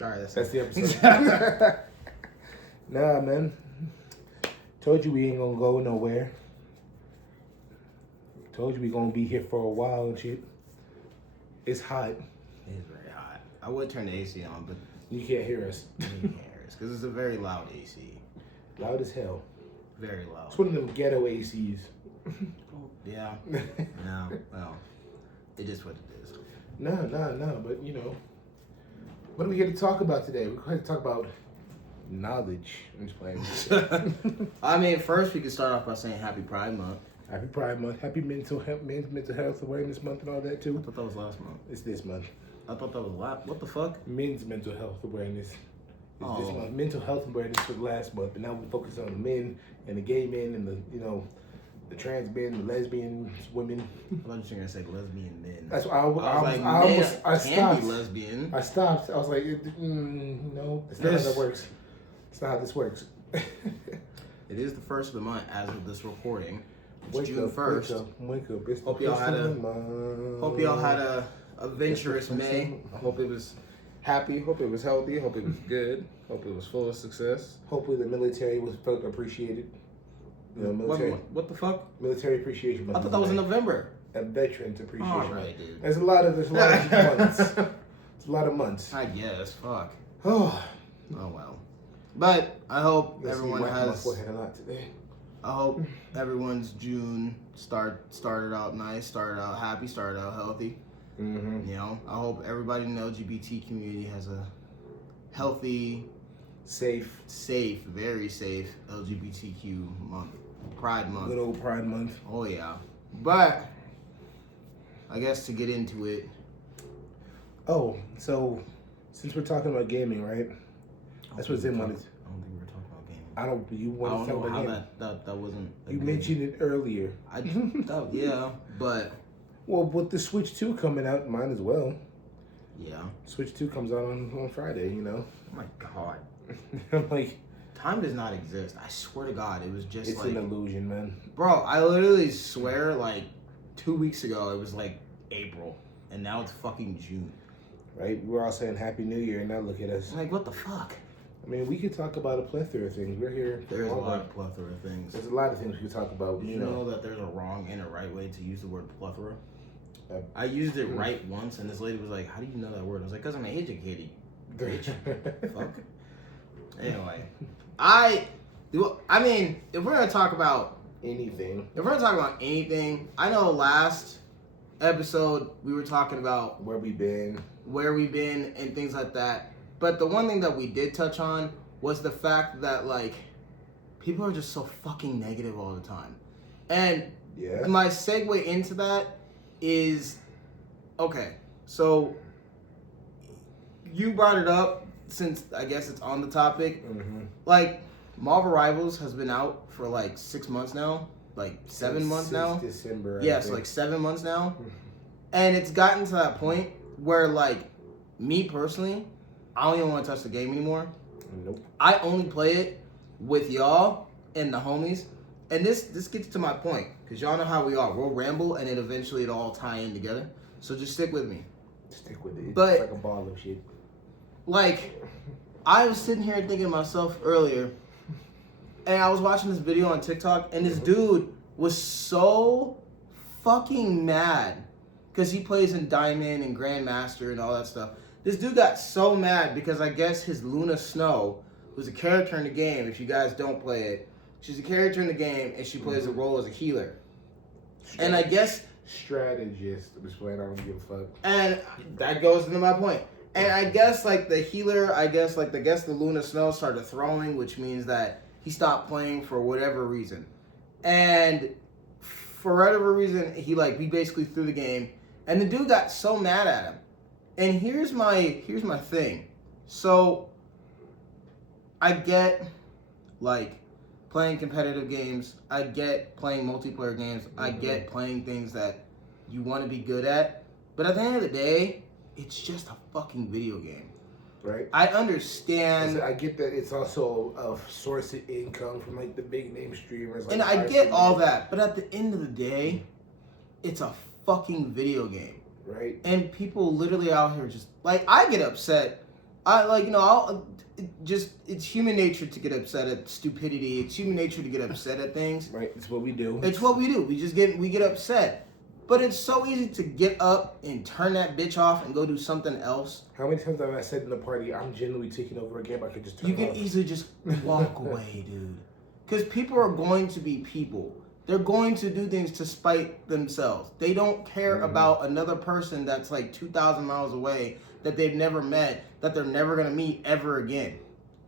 All right, That's the episode. Nah, man. Told you we ain't gonna go nowhere. Told you we gonna be here for a while and shit. It's hot. It is very hot. I would turn the AC on, but You can't hear us. you can't hear us because it's a very loud AC. Loud as hell. Very loud. It's one of them ghetto ACs. Yeah. No. Well, it is what it is. No, but you know. What are we here to talk about today? We're going to talk about knowledge. I'm just playing. I mean, first we can start off by saying Happy Pride Month. Happy Pride Month. Happy Mental Health Awareness Month and all that too. I thought that was last month. It's this month. I thought that was last. What the fuck? Men's mental health awareness. It's this Oh. month. Mental health awareness was last month, but now we focus on the men and the gay men and the trans men, the lesbian women. I thought you were gonna say lesbian men. That's why I I stopped. Be lesbian. I stopped. I was like, no, that's not how that works. It's not how this works. It is the first of the month as of this recording. It's Wake June up, 1st. Wake up. It's Hope the y'all first had of a- the month. Hope y'all had a adventurous It's the first May. of- I hope it was happy. Hope it was healthy. Hope it was good. Hope it was full of success. Hopefully the military was felt appreciated. You know, military What the fuck? military appreciation. I thought that was in November. A veterans appreciation. All right, dude. There's a lot of months. It's a lot of months. I guess. Fuck. Oh, Oh well. But I hope everyone my has. forehead a lot today. I hope everyone's June started out nice, started out happy, started out healthy. Mm-hmm. You know, I hope everybody in the LGBT community has a healthy, Safe. very safe LGBTQ month, Pride Month. Good old Pride Month. Oh yeah. But I guess to get into it, Oh, so since we're talking about gaming, right? That's what Zim wanted. I don't think we were talking about gaming. You I want don't to talk know about how gaming? that wasn't. a You game. mentioned it earlier. Yeah, but Well, with the Switch 2 coming out, mine as well. yeah. Switch 2 comes out on Friday, you know? Oh my god. I'm like, Time does not exist. I swear to God, it was just it's like, an illusion, man. bro. I literally swear, like 2 weeks ago, it was like April, and now it's fucking June. Right? We're all saying Happy New Year, and now look at us. I'm like, what the fuck? I mean, we could talk about a plethora of things. We're here. There's a lot of plethora of things. There's a lot of things we could talk about. Did you know that there's a wrong and a right way to use the word plethora? Uh, I used it right once, and this lady was like, "How do you know that word?" I was like, "Cause I'm educated." Bitch. Fuck. Anyway, I mean, if we're gonna talk about anything. anything, I know last episode we were talking about Where we been. where we've been and things like that. But the one thing that we did touch on was the fact that like people are just so fucking negative all the time. And Yeah. my segue into that is okay. So you brought it up since I guess it's on the topic. Mm-hmm. Like Marvel Rivals has been out for like 6 months now, like 7 months Since now. December. I Yes, think. like 7 months now. And it's gotten to that point where, like, me personally, I don't even want to touch the game anymore. Nope. I only play it with y'all and the homies. And this gets to my point, because y'all know how we are. We'll ramble, and then eventually it'll all tie in together. So just stick with me. Stick with it. It's But- like a ball of shit. Like, I was sitting here thinking to myself earlier, and I was watching this video on TikTok, and this dude was so fucking mad because he plays in Diamond and Grandmaster and all that stuff. This dude got so mad because I guess his Luna Snow was a character in the game. If you guys don't play it, she's a character in the game, and she plays a role as a healer. And I guess Strategist. I'm just playing. I don't give a fuck. And that goes into my point. And I guess like the healer, the Luna Snow started throwing, which means that he stopped playing for whatever reason. And for whatever reason, he basically threw the game. And the dude got so mad at him. And here's my thing. So I get like playing competitive games. I get playing multiplayer games. I get playing things that you want to be good at. But at the end of the day, it's just a fucking video game. Right? I understand. I get that it's also a source of income from like the big name streamers. Like And I get all that. But at the end of the day, it's a fucking video game. Right? And people literally out here just, like, I get upset it's human nature to get upset at stupidity. It's human nature to get upset at things. Right, it's what we do. It's what we do. We get upset. But it's so easy to get up and turn that bitch off and go do something else. How many times have I said in the party, I'm genuinely taking over a game, I could just turn You can off. easily just walk away, dude. Because people are going to be people. They're going to do things to spite themselves. They don't care about another person that's like 2,000 miles away that they've never met, that they're never going to meet ever again.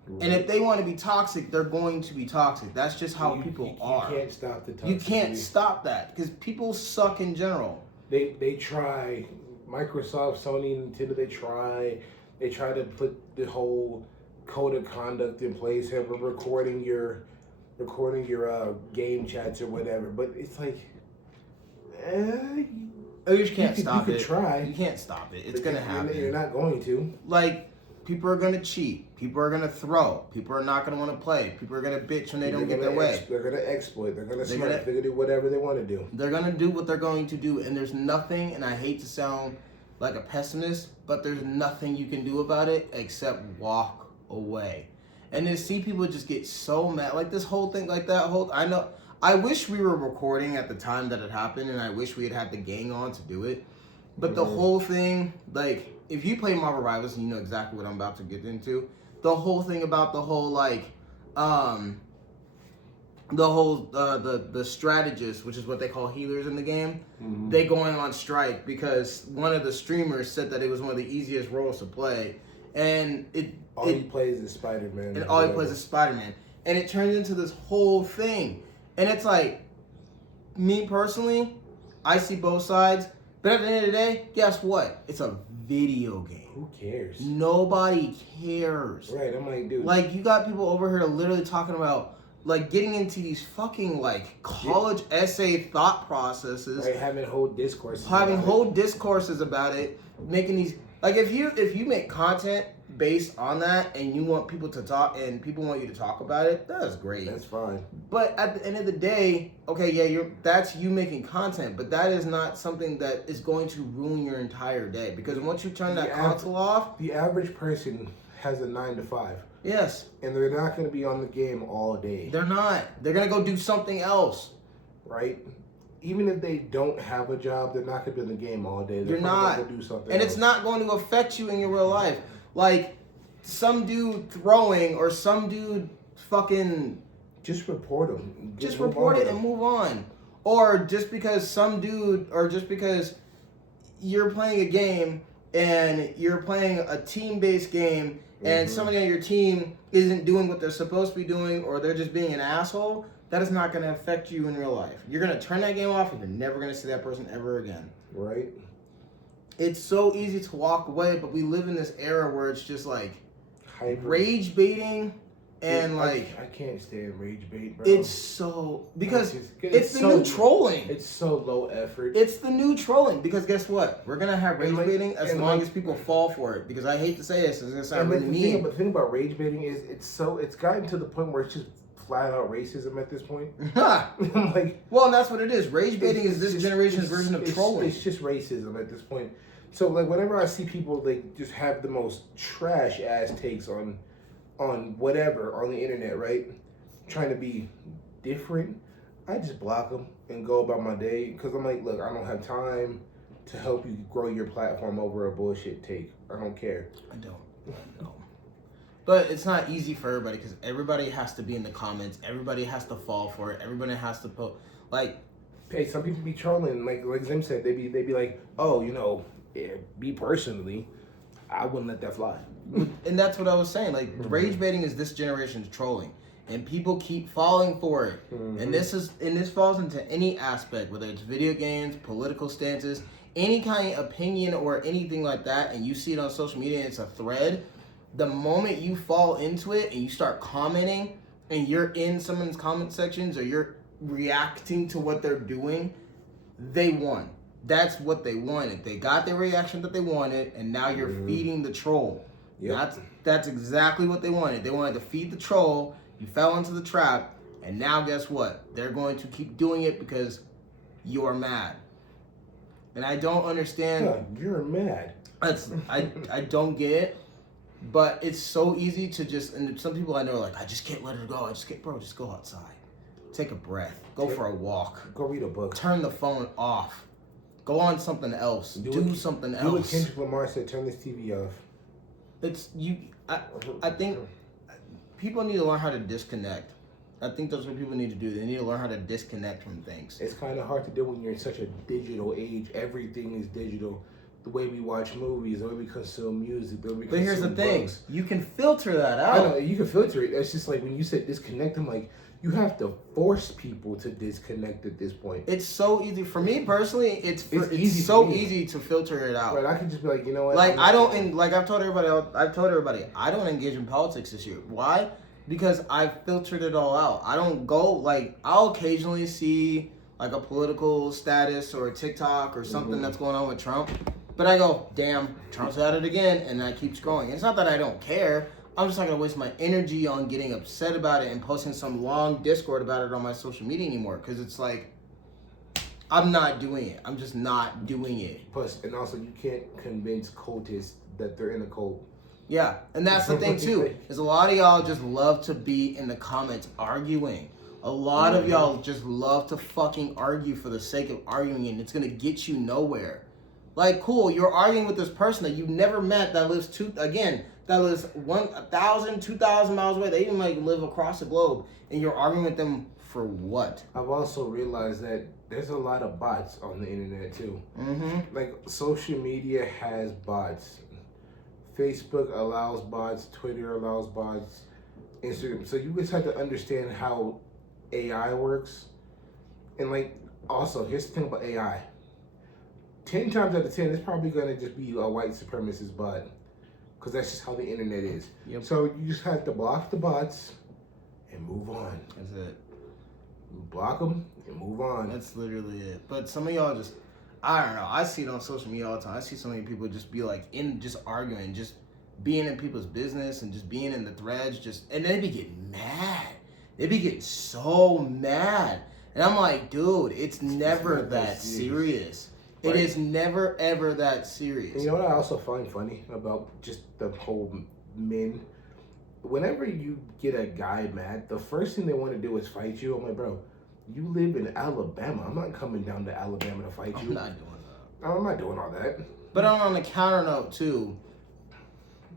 Right. And if they want to be toxic, they're going to be toxic. That's just how people are. You can't stop the toxicity. You can't stop that because people suck in general. They try. Microsoft, Sony, Nintendo, they try to put the whole code of conduct in place, have recording your game chats or whatever, but it's like, you just can't stop it. You could try. You can't stop it. It's gonna happen. You're not going to. Like, people are gonna cheat. People are gonna throw. People are not gonna want to play. People are gonna bitch when they don't get their way. They're gonna exploit. They're gonna smash. They're gonna do whatever they want to do. They're gonna do what they're going to do, and there's nothing. And I hate to sound like a pessimist, but there's nothing you can do about it except walk away. And then see people just get so mad, like this whole thing, like that whole. I wish we were recording at the time that it happened, and I wish we had the gang on to do it. But the whole thing, like, if you play Marvel Rivals, and you know exactly what I'm about to get into, the whole thing about the whole the strategists, which is what they call healers in the game, they going on strike because one of the streamers said that it was one of the easiest roles to play, and all he plays is Spider-Man. And all he plays is Spider-Man. And it turns into this whole thing. And it's like, me personally, I see both sides. But at the end of the day, guess what? It's a video game. Who cares? Nobody cares. Right, I'm like, dude. Like, you got people over here literally talking about, like, getting into these fucking, like, college essay thought processes. Right, having whole discourses. Discourses about it. Making these... Like, if you make content based on that and you want people to talk and people want you to talk about it, that's great. That's fine. But at the end of the day, okay, yeah, that's you making content, but that is not something that is going to ruin your entire day. Because once you turn that console off... The average person has a 9 to 5. Yes. And they're not going to be on the game all day. They're not. They're going to go do something else. Right? Even if they don't have a job, they're not going to be in the game all day. They're not going to do something and else. It's not going to affect you in your real life. Like, some dude throwing or some dude fucking... Just report them. Just report it and move on. Or just because some dude, or just because you're playing a game and you're playing a team-based game and somebody on your team isn't doing what they're supposed to be doing, or they're just being an asshole, that is not going to affect you in real life. You're going to turn that game off and you're never going to see that person ever again. Right. It's so easy to walk away, but we live in this era where it's just like rage baiting and I can't stand rage bait, bro. It's so... Because it's the new trolling. It's so low effort. It's the new trolling because guess what? We're going to have rage baiting as long as people fall for it. Because I hate to say this, it's going to sound really mean. But the thing about rage baiting is it's gotten to the point where it's just flat out racism at this point. I'm like, well, and that's what it is. Rage baiting is this generation's version of trolling. It's just racism at this point. So like whenever I see people like just have the most trash ass takes on whatever on the internet, right? Trying to be different, I just block them and go about my day because I'm like, look, I don't have time to help you grow your platform over a bullshit take. I don't care. I don't. But it's not easy for everybody because everybody has to be in the comments. Everybody has to fall for it. Everybody has to put like. Hey, some people be trolling. Like Zim said, they be like, oh, you know, me personally, I wouldn't let that fly. And that's what I was saying. Like rage baiting is this generation's trolling, and people keep falling for it. And this falls into any aspect, whether it's video games, political stances, any kind of opinion or anything like that. And you see it on social media, and it's a thread. The moment you fall into it and you start commenting and you're in someone's comment sections or you're reacting to what they're doing, they won. That's what they wanted. They got the reaction that they wanted, and now you're feeding the troll. Yep. That's exactly what they wanted. They wanted to feed the troll. You fell into the trap, and now guess what? They're going to keep doing it because you are mad. And I don't understand. Yeah, you're mad. I don't get it. But it's so easy to just, and some people I know are like, I just can't let it go. Just go outside. Take a breath. Go for a walk. Go read a book. Turn the phone off. Go on something else. Do something else. Do what Kendrick Lamar said, turn this TV off. I think people need to learn how to disconnect. I think that's what people need to do. They need to learn how to disconnect from things. It's kind of hard to do when you're in such a digital age. Everything is digital. The way we watch movies, the way we consume music, the way we consume But here's the thing. books. You can filter that out. I know, you can filter it. It's just like when you said disconnect, I'm like, you have to force people to disconnect at this point. It's so easy. For me personally, it's easy so for me. easy to filter it out. Right, I can just be like, you know what? Like, I've told everybody, I don't engage in politics this year. Why? Because I filtered it all out. I don't go, like, I'll occasionally see, like, a political status or a TikTok or something that's going on with Trump. But I go, damn, Trump's at it again, and I keep scrolling. It's not that I don't care. I'm just not going to waste my energy on getting upset about it and posting some long Discord about it on my social media anymore. Because it's like, I'm not doing it. I'm just not doing it. Plus, and also, you can't convince cultists that they're in a cult. Yeah, and that's the thing, too, is a lot of y'all just love to be in the comments arguing. A lot of y'all just love to fucking argue for the sake of arguing, and it's going to get you nowhere. Like, cool, you're arguing with this person that you've never met that lives 1,000, 2,000 miles away. They even might live across the globe, and you're arguing with them for what? I've also realized that there's a lot of bots on the internet too. Mm-hmm. Like, social media has bots. Facebook allows bots. Twitter allows bots. Instagram. So you just have to understand how AI works. And like, also, here's the thing about AI. 10 times out of 10, it's probably gonna just be a white supremacist bot. Because that's just how the internet is. Yep. So you just have to block the bots and move on. That's it. Block them and move on. That's literally it. But some of y'all just, I don't know. I see it on social media all the time. I see so many people just be like just arguing, just being in people's business and just being in the threads, and they be getting mad. They be getting so mad. And I'm like, dude, it's never that serious. Right. It is never, ever that serious. And you know what I also find funny about just the whole men? Whenever you get a guy mad, the first thing they want to do is fight you. I'm like, bro, you live in Alabama. I'm not coming down to Alabama to fight you. I'm not doing that. I'm not doing all that. But on a counter note, too,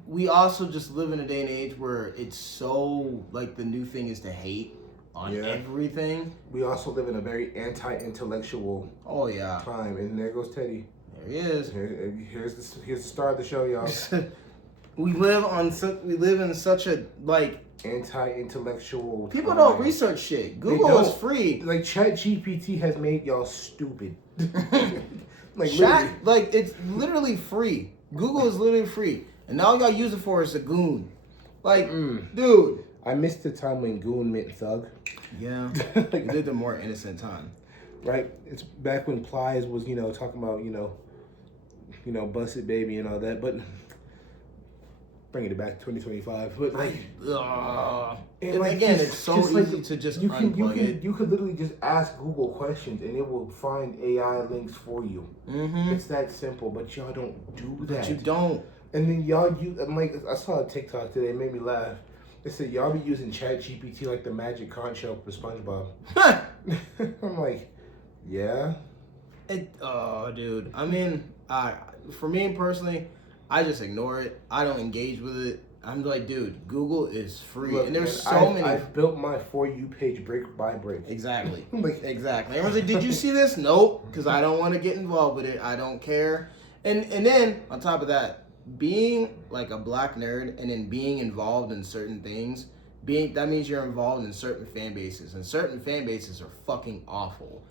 we also just live in a day and age where it's so, like, the new thing is to hate on everything. We also live in a very anti-intellectual time, and there goes Teddy. There he is. Here's the star of the show, y'all. we live in such a like anti-intellectual. People don't research shit. Google is free. Like ChatGPT has made y'all stupid. Like it's literally free. Google is literally free, and all y'all use it for is a goon. Like, dude. I missed the time when goon meant thug. Yeah, you lived a more innocent time. Right? It's back when Plies was, talking about, busted baby and all that. But bringing it back to 2025. But and again, it's so easy to just unplug it. You could literally just ask Google questions and it will find AI links for you. Mm-hmm. It's that simple, but y'all don't do that. But you don't. And then I saw a TikTok today, it made me laugh. They said y'all be using ChatGPT like the magic conch shell for SpongeBob. I'm like, yeah. Dude. I mean, for me personally, I just ignore it. I don't engage with it. I'm like, dude, Google is free. Look, and there's many. I've built my For You page brick by brick. Exactly. Exactly. Everyone's like, did you see this? Nope. Because I don't want to get involved with it. I don't care. And then, on top of that, being like a black nerd and then being involved in certain things, that means you're involved in certain fan bases, and certain fan bases are fucking awful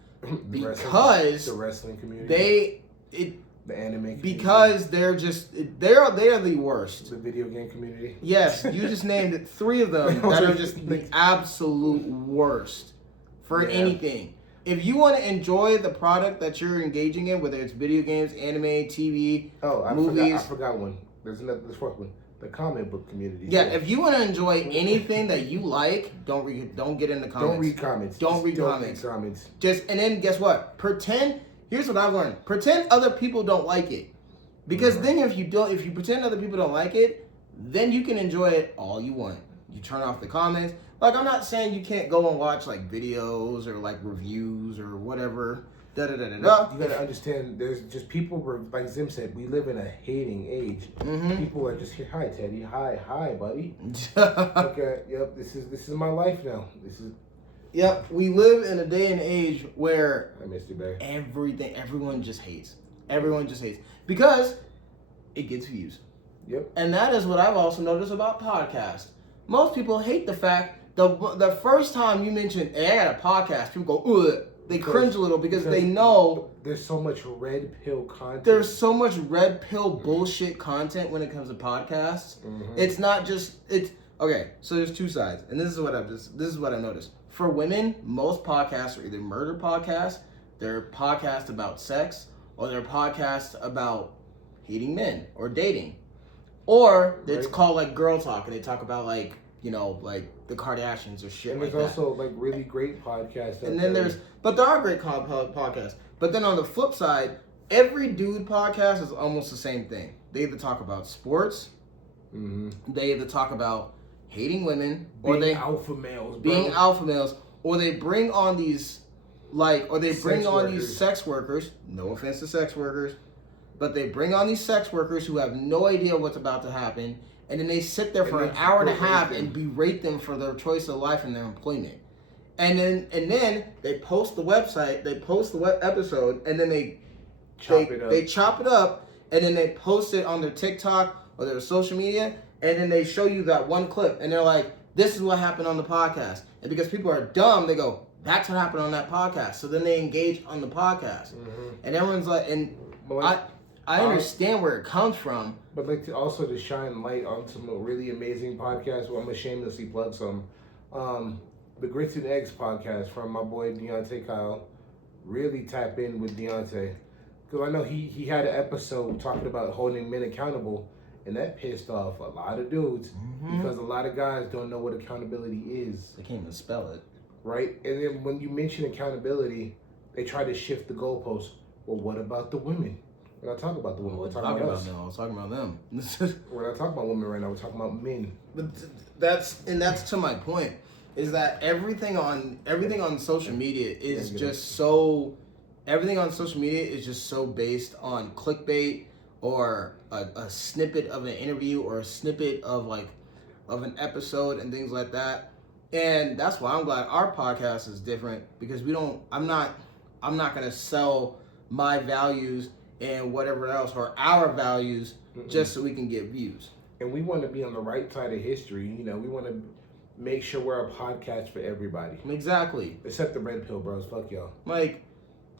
because the wrestling community, the anime community, because they're the worst. The video game community. Yes, you just named 3 of them that are just the absolute worst for anything. If you want to enjoy the product that you're engaging in, whether it's video games, anime, TV, movies. I forgot one. There's 4th one. The comic book community. Yeah, if you want to enjoy anything that you like, don't get in the comments. Don't read comments. Don't read comments. And then guess what? Here's what I've learned. Pretend other people don't like it. Because then if you pretend other people don't like it, then you can enjoy it all you want. You turn off the comments. Like, I'm not saying you can't go and watch like videos or like reviews or whatever. Da da da da da. You gotta understand, there's just people, like Zim said, we live in a hating age. Mm-hmm. People are just here. Hi, Teddy. Hi, buddy. Okay, yep. This is my life now. This is. Yep, we live in a day and age where I missed you, babe. everyone just hates. Everyone just hates because it gets views. Yep. And that is what I've also noticed about podcasts. Most people hate the fact the first time you mention, hey, I got a podcast, people go, ugh. They cringe a little because they know there's so much red pill content. There's so much red pill bullshit content when it comes to podcasts. Mm-hmm. It's not just okay. So there's two sides, and this is what I've noticed. For women, most podcasts are either murder podcasts, they're podcasts about sex, or they're podcasts about hating men or dating, or it's called like girl talk, and they talk about like like the Kardashians or shit. And there's also like really great podcasts. And then there are great podcasts. But then on the flip side, every dude podcast is almost the same thing. They either talk about sports, they either talk about hating women, or they alpha males, being alpha males, or they bring on these these sex workers. No offense to sex workers, but they bring on these sex workers who have no idea what's about to happen. And then they sit there for an hour and a half and berate them for their choice of life and their employment. And then they post the website, they post the episode, and then they chop it up, and then they post it on their TikTok or their social media, and then they show you that one clip, and they're like, this is what happened on the podcast. And because people are dumb, they go, that's what happened on that podcast. So then they engage on the podcast. And everyone's like, I understand where it comes from. But like to shine light on some really amazing podcasts. Well, I'm gonna shamelessly plug some. The Grits and Eggs podcast from my boy Deontay Kyle. Really tap in with Deontay. Because I know he had an episode talking about holding men accountable. And that pissed off a lot of dudes. Because a lot of guys don't know what accountability is. They can't even spell it. Right? And then when you mention accountability, they try to shift the goalposts. Well, what about the women? We're not talking about the women. We're talking about us. I was talking about them. We're not talking about women right now. We're talking about men. But that's to my point. Is that everything on social media is just so. Everything on social media is just so based on clickbait or a snippet of an interview or a snippet of an episode and things like that. And that's why I'm glad our podcast is different because I'm not gonna sell my values and whatever else, or our values, just so we can get views. And we want to be on the right side of history. We want to make sure we're a podcast for everybody. Exactly. Except the red pill bros. Fuck y'all.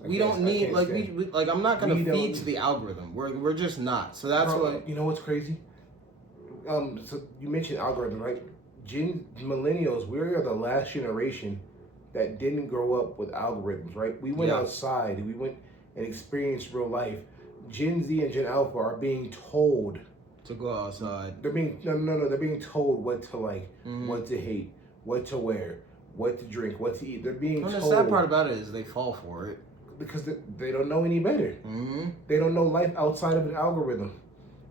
We don't need I'm not gonna feed to the algorithm. We're just not. So that's what. You know what's crazy? So you mentioned algorithm, right? Millennials, we are the last generation that didn't grow up with algorithms, right? We went outside. We went and experienced real life. Gen Z and Gen Alpha are being told to go outside. They're being They're being told what to like, what to hate, what to wear, what to drink, what to eat. They're being told. The sad part about it is they fall for it because they don't know any better. They don't know life outside of an algorithm.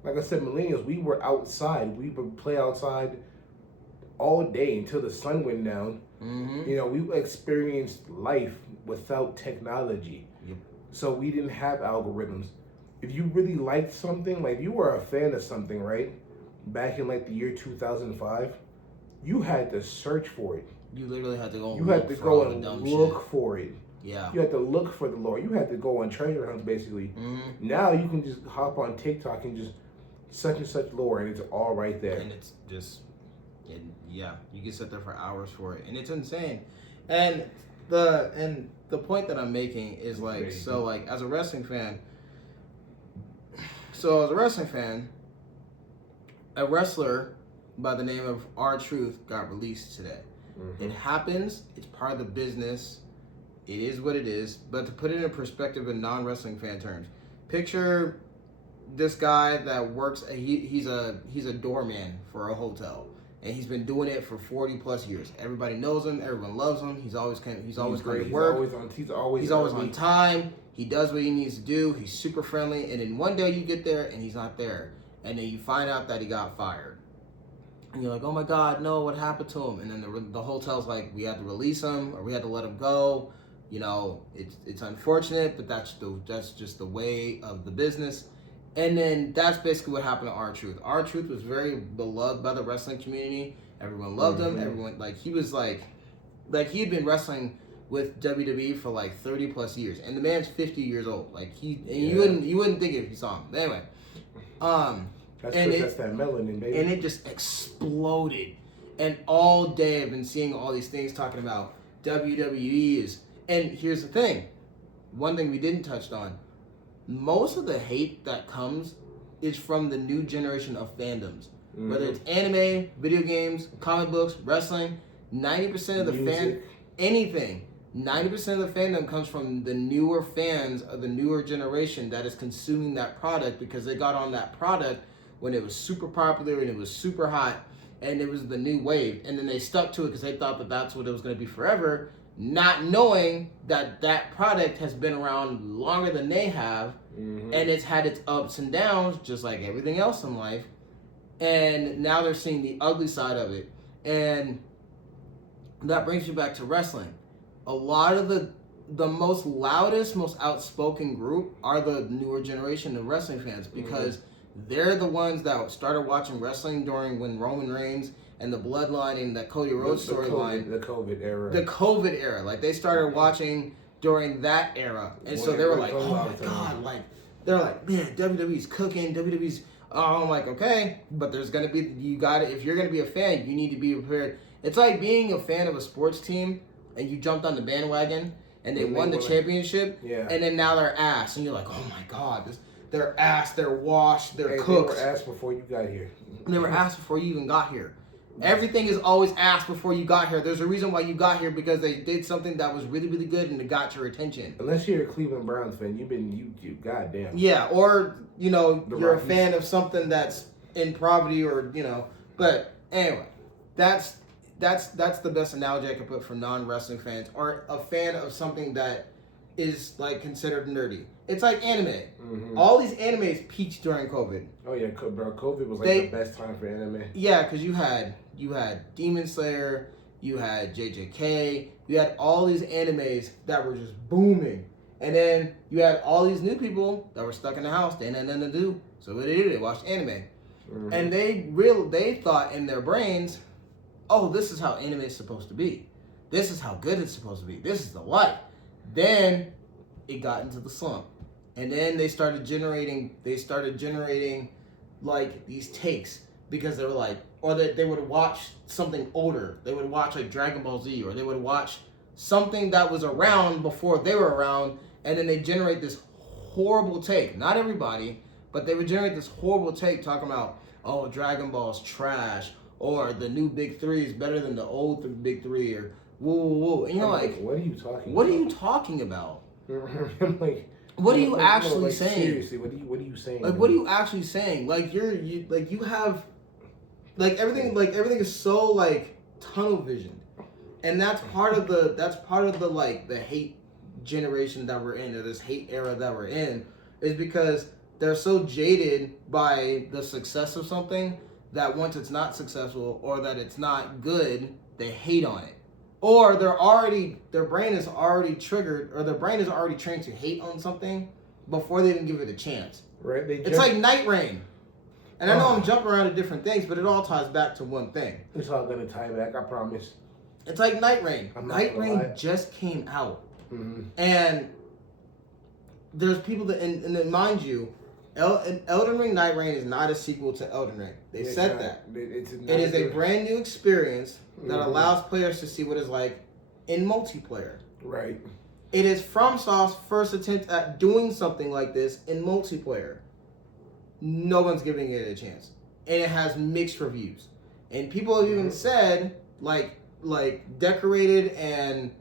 Like I said, millennials, we were outside. We would play outside all day until the sun went down. We experienced life without technology. So we didn't have algorithms. If you really liked something, like you were a fan of something, right? Back in like the year 2005, you had to search for it. You literally had to go. You had to go and look for it. Yeah. You had to look for the lore. You had to go on treasure hunts, basically. Now you can just hop on TikTok and just such and such lore, and it's all right there. And it's just, you can sit there for hours for it, and it's insane. And the point that I'm making is as a wrestling fan. So as a wrestling fan, a wrestler by the name of R-Truth got released today. It happens. It's part of the business. It is what it is. But to put it in perspective in non-wrestling fan terms, picture this guy that works. He's a doorman for a hotel, and he's been doing it for 40 plus years. Everybody knows him. Everyone loves him. He's always great to work. He's always on time. He does what he needs to do. He's super friendly. And then one day you get there and he's not there, and then you find out that he got fired. and you're like, oh my God, no, what happened to him? And then the hotel's like, we had to release him, or we had to let him go. You know, it's unfortunate, but that's just the way of the business. And then that's basically what happened to R-Truth. R-Truth was very beloved by the wrestling community. Everyone loved him. Everyone, like, he was like he had been wrestling with WWE for like 30 plus years, and the man's 50 years old. Like, you wouldn't think it if you saw him. But anyway, that's that melanin, baby. And it just exploded. And all day I've been seeing all these things talking about WWE is. And here's the thing, one thing we didn't touch on. Most of the hate that comes is from the new generation of fandoms. Whether it's anime, video games, comic books, wrestling, 90% of the anything, 90% of the fandom comes from the newer fans of the newer generation that is consuming that product because they got on that product when it was super popular and it was super hot and it was the new wave. And then they stuck to it because they thought that that's what it was going to be forever, not knowing that that product has been around longer than they have, and it's had its ups and downs just like everything else in life. And now they're seeing the ugly side of it. And that brings you back to wrestling. A lot of the most loudest, most outspoken group are the newer generation of wrestling fans because they're the ones that started watching wrestling during when Roman Reigns and the Bloodline and the Cody Rhodes storyline. The COVID era. The COVID era. Like, they started watching during that era. And so they were like, oh my God. Like, they're like, man, WWE's cooking. WWE's... Oh, I'm like, okay. But there's going to be... if you're going to be a fan, you need to be prepared. It's like being a fan of a sports team and you jumped on the bandwagon and they won the championship. Yeah. And then now they're ass. And you're like, oh my God. They're ass. They're washed. They're cooked. They were ass before you got here. They were ass before you even got here. Everything is always asked before you got here. There's a reason why you got here because they did something that was really, really good and it got your attention. Unless you're a Cleveland Browns fan, you goddamn. Yeah, or, you're a fan of something that's in poverty or, But anyway, that's the best analogy I could put for non-wrestling fans or a fan of something that is like considered nerdy. It's like anime. All these animes peaked during COVID. Oh yeah, bro. COVID was the best time for anime. Yeah, because you had Demon Slayer, you had JJK, you had all these animes that were just booming, and then you had all these new people that were stuck in the house. They had nothing to do, so what they did, they watched anime, and they thought in their brains, oh, this is how anime is supposed to be. This is how good it's supposed to be. This is the life. Then it got into the slump. And then they started generating like these takes because they were like, or they would watch something older. They would watch like Dragon Ball Z, or they would watch something that was around before they were around, and then they generate this horrible take. Not everybody, but they would generate this horrible take talking about, oh, Dragon Ball's trash, or the new Big Three is better than the old Big Three, or woo. And you're like, what are you talking about? What are you talking about? I'm like, what are you actually saying? Seriously, what are you saying? Like, what are you actually saying? Like, you have, like, everything is so like tunnel vision, and that's part of the like the hate generation that we're in, or this hate era that we're in, is because they're so jaded by the success of something that once it's not successful or that it's not good, they hate on it. Or their brain is already triggered, or their brain is already trained to hate on something before they even give it a chance. Right? It's like Night Rain. And I know I'm jumping around to different things, but it all ties back to one thing. It's all going to tie back, I promise. It's like Night Rain. Night Rain just came out. And there's people that, and then mind you, Elden Ring Night Rain is not a sequel to Elden Ring. They said that. It is a brand new experience that allows players to see what it's like in multiplayer. Right. It is FromSoft's first attempt at doing something like this in multiplayer. No one's giving it a chance. And it has mixed reviews. And people have even said, like decorated and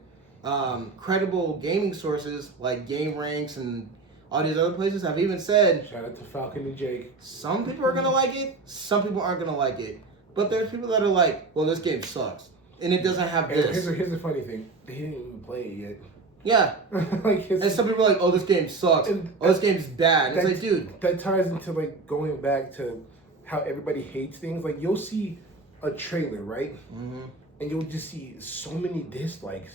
credible gaming sources like Game Ranks and all these other places have even said, shout out to Falcon and Jake, some people are going to like it, some people aren't going to like it. But there's people that are like, well, this game sucks. And it doesn't have this. Here's the funny thing. They didn't even play it yet. Yeah. And some people are like, oh, this game sucks. Oh, this game's bad. It's like, dude. That ties into, like, going back to how everybody hates things. Like, you'll see a trailer, right? Mm-hmm. And you'll just see so many dislikes.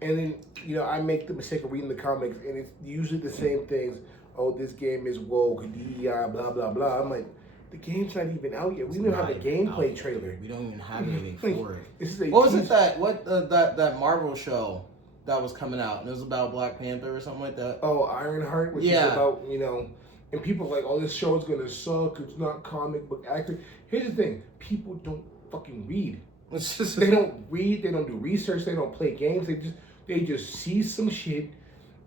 And then, you know, I make the mistake of reading the comics, and it's usually the same things. Oh, this game is woke, DEI, blah, blah, blah. I'm like, the game's not even out yet. We don't have a gameplay trailer. We don't even have anything like, for it. This is a what was it that Marvel show that was coming out? And it was about Black Panther or something like that. Oh, Ironheart, which is about, you know, and people are like, oh, this show is going to suck. It's not comic book accurate. Here's the thing. People don't fucking read. They don't read. They don't do research. They don't play games. They just see some shit,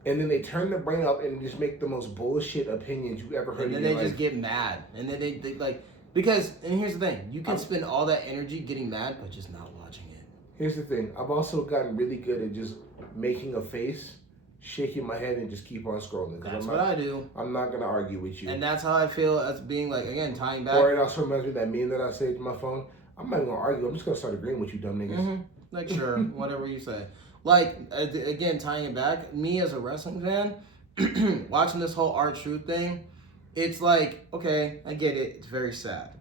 and then they turn their brain up and just make the most bullshit opinions you ever heard. And then they just get mad, and then they like because. And here's the thing: you can spend all that energy getting mad, but just not watching it. Here's the thing: I've also gotten really good at just making a face, shaking my head, and just keep on scrolling. That's what I do. I'm not gonna argue with you. And that's how I feel as being like, again, tying back. Or it also reminds me of that meme that I saved to my phone. I'm not even gonna argue. I'm just gonna start agreeing with you, dumb niggas. Mm-hmm. Like, sure, whatever you say. Like, again, tying it back, me as a wrestling fan, watching this whole R-Truth thing, it's like, okay, I get it. It's very sad.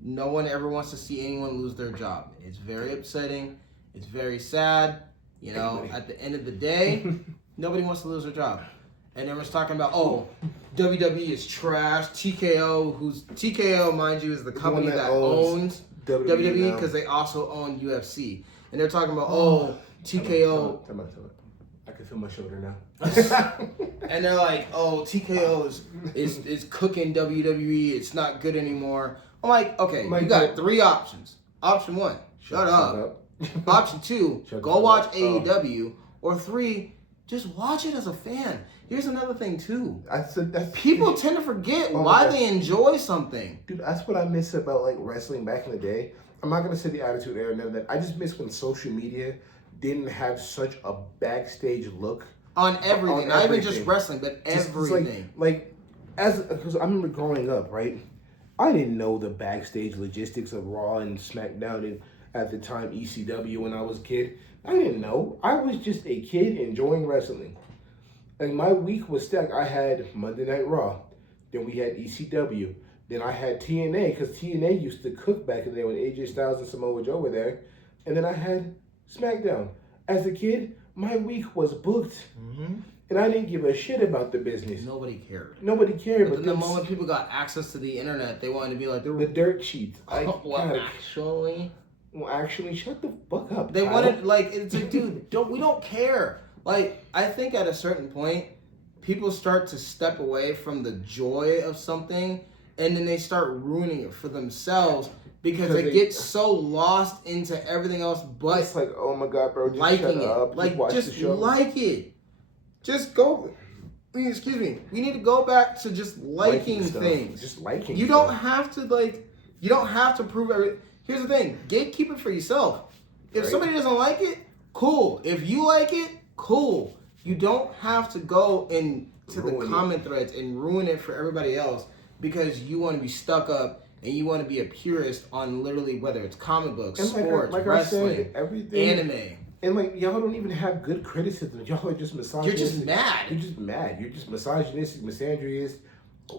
No one ever wants to see anyone lose their job. It's very upsetting. It's very sad. You know, at the end of the day, nobody wants to lose their job. And everyone's talking about, oh, WWE is trash. TKO, mind you, is the company that owns WWE because they also own UFC. And they're talking about, oh, TKO. I can feel my shoulder now. And they're like, oh, TKO is cooking WWE. It's not good anymore. I'm like, okay, you got three options. Option one, shut up. Option two, go watch AEW. Or three, just watch it as a fan. Here's another thing too. People tend to forget why they enjoy something. Dude, that's what I miss about like wrestling back in the day. I'm not gonna say the Attitude Era, none of that. I just miss when social media didn't have such a backstage look on everything. Not even just wrestling, but everything. Because I remember growing up, right? I didn't know the backstage logistics of Raw and SmackDown and at the time ECW when I was a kid. I didn't know. I was just a kid enjoying wrestling. Like my week was stacked. I had Monday Night Raw, then we had ECW, then I had TNA because TNA used to cook back in the day when AJ Styles and Samoa Joe were there, and then I had SmackDown. As a kid, my week was booked, and I didn't give a shit about the business. Nobody cared. But then the moment people got access to the internet, they wanted to be like the dirt sheets. Actually, shut the fuck up. They wanted it's like, dude, we don't care. Like, I think at a certain point, people start to step away from the joy of something, and then they start ruining it for themselves because they get so lost into everything else. But it's like, oh my god, bro, just liking shut up. Like, just like it. Just go. Excuse me. We need to go back to just liking things. Just liking. You don't have to You don't have to prove everything. Here's the thing. Gatekeep it for yourself. If somebody doesn't like it, cool. If you like it, cool. You don't have to go into the comment threads and ruin it for everybody else because you want to be stuck up and you want to be a purist on literally whether it's comic books, sports, wrestling, anime. And y'all don't even have good criticism. Y'all are just misogynistic. You're just mad. You're just mad. You're just misogynistic, misandrist,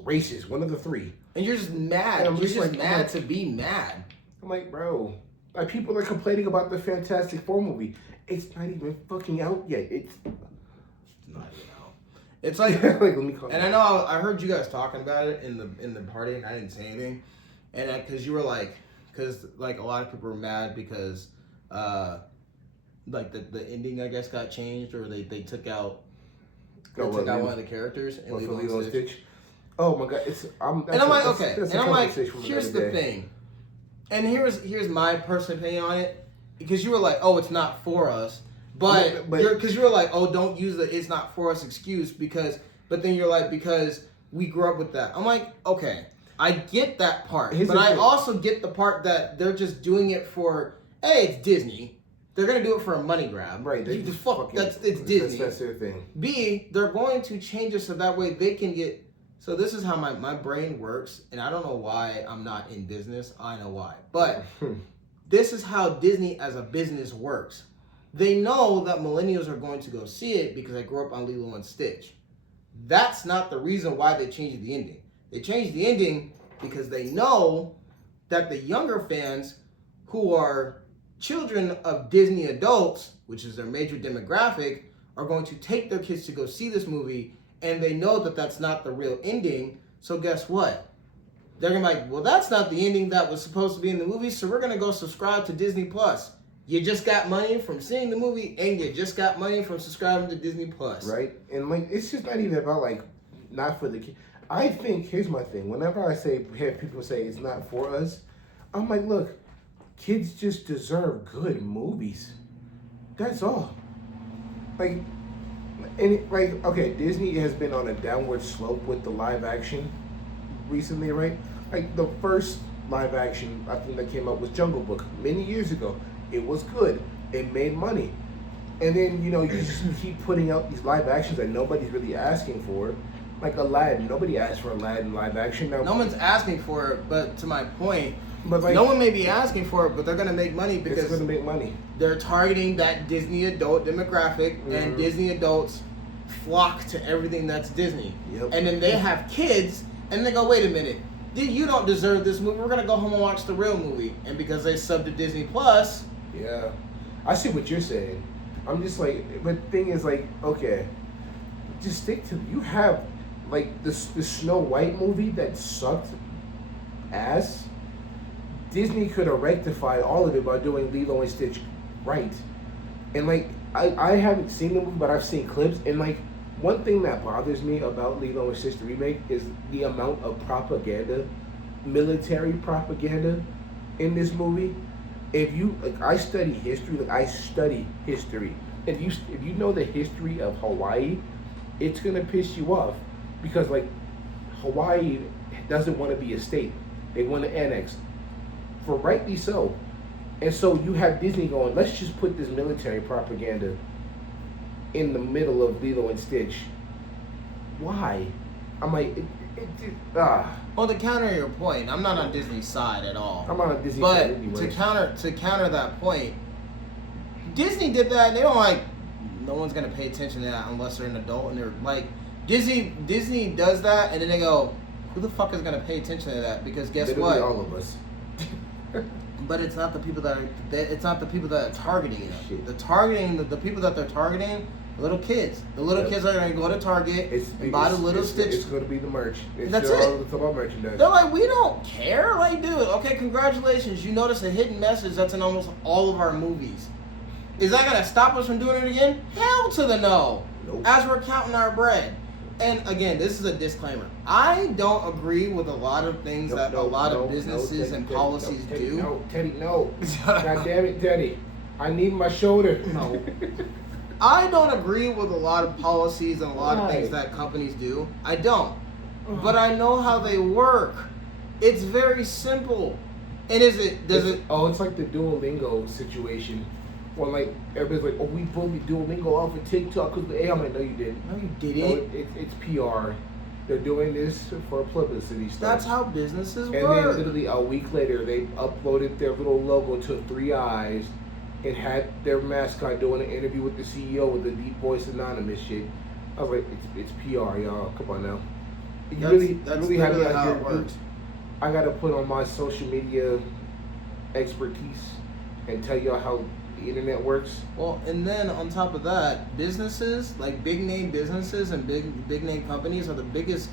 racist. One of the three. And you're just mad. You're just mad to be mad. I'm like, bro. Like people are complaining about the Fantastic Four movie. It's not even fucking out yet. It's not even out. It's like, let me call and I know I heard you guys talking about it in the party, and I didn't say anything, and because you were because a lot of people were mad because the ending I guess got changed or they took out one of the characters and Lilo and Stitch. Oh my god, I'm like, okay, and I'm like, here's the thing, and here's my personal opinion on it, because you were like, oh, it's not for us, but because you were like, oh, don't use the it's not for us excuse but then you're like, because we grew up with that. I'm like, okay, I get that part, but I also get the part that they're just doing it for, hey, it's Disney. They're gonna do it for a money grab. Right. It's Disney. That's their thing. B, they're going to change it so that way they can get. So this is how my brain works, and I don't know why I'm not in business. I know why, but this is how Disney as a business works. They know that millennials are going to go see it because I grew up on Lilo and Stitch. That's not the reason why they changed the ending. They changed the ending because they know that the younger fans who are children of Disney adults, which is their major demographic, are going to take their kids to go see this movie, and they know that that's not the real ending. So guess what? They're gonna be like, well, that's not the ending that was supposed to be in the movie, so we're gonna go subscribe to Disney Plus. You just got money from seeing the movie, and you just got money from subscribing to Disney Plus. Right? And like, it's just not even about like, not for the kid. I think, here's my thing. Whenever I have people say it's not for us, I'm like, look, kids just deserve good movies. That's all. Like, okay, Disney has been on a downward slope with the live action recently, right? Like, the first live action, I think, that came up was Jungle Book many years ago. It was good. It made money. And then, you just keep putting out these live actions that nobody's really asking for. Like Aladdin. Nobody asked for Aladdin live action. Now, no one's asking for it, but to my point, but like, no one may be asking for it, but they're going to make money because it's going to make money. They're targeting that Disney adult demographic, and Disney adults flock to everything that's Disney. Yep. And then they have kids, and they go, wait a minute, you don't deserve this movie. We're going to go home and watch the real movie. And because they sub to Disney Plus. Yeah. I see what you're saying. I'm just like, but the thing is, like, okay, just stick to, you have, like, the Snow White movie that sucked ass. Disney could have rectified all of it by doing Lilo and Stitch right. And, like, I haven't seen the movie, but I've seen clips. And, like, one thing that bothers me about Lilo and Stitch the remake is the amount of propaganda, military propaganda in this movie. If you, like, I study history. If you know the history of Hawaii, it's gonna piss you off because, like, Hawaii doesn't want to be a state. They want to annex, for rightly so. And so you have Disney going, let's just put this military propaganda in the middle of Lilo and Stitch. Why? I'm like, Well, to counter your point, I'm not on Disney's side at all. I'm on Disney's but side anyway. to counter that point, Disney did that. And they don't like. No one's gonna pay attention to that unless they're an adult, and they're like, Disney does that, and then they go, who the fuck is gonna pay attention to that? Because guess Literally what? all of us. But it's not the people that are targeting it. Shit. The people that they're targeting, little kids. The little kids are gonna go to Target and buy the little Stitch. It's gonna be the merch. That's it. It's about merchandise. They're like, we don't care. Like, dude, okay, congratulations. You notice a hidden message that's in almost all of our movies. Is that gonna stop us from doing it again? Hell to the no. Nope. As we're counting our bread. And again, this is a disclaimer. I don't agree with a lot of things that a lot of businesses and policies do. No, Teddy, no. God damn it, Teddy. I need my shoulder. No. I don't agree with a lot of policies and a lot of things that companies do. I don't. But I know how they work. It's very simple. And it's like the Duolingo situation. When, like, everybody's like, oh, we pulled the Duolingo off of TikTok because the I'm like, no, you didn't. No, you didn't. No, it's PR. They're doing this for publicity stuff. That's how businesses work. And then literally a week later, they uploaded their little logo to 3 eyes and had their mascot doing an interview with the CEO with the Deep Voice Anonymous shit. I was like, it's PR, y'all. Come on now. You really have me out here. I got to put on my social media expertise and tell y'all how the internet works. Well, and then on top of that, businesses, like big name businesses and big name companies, are the biggest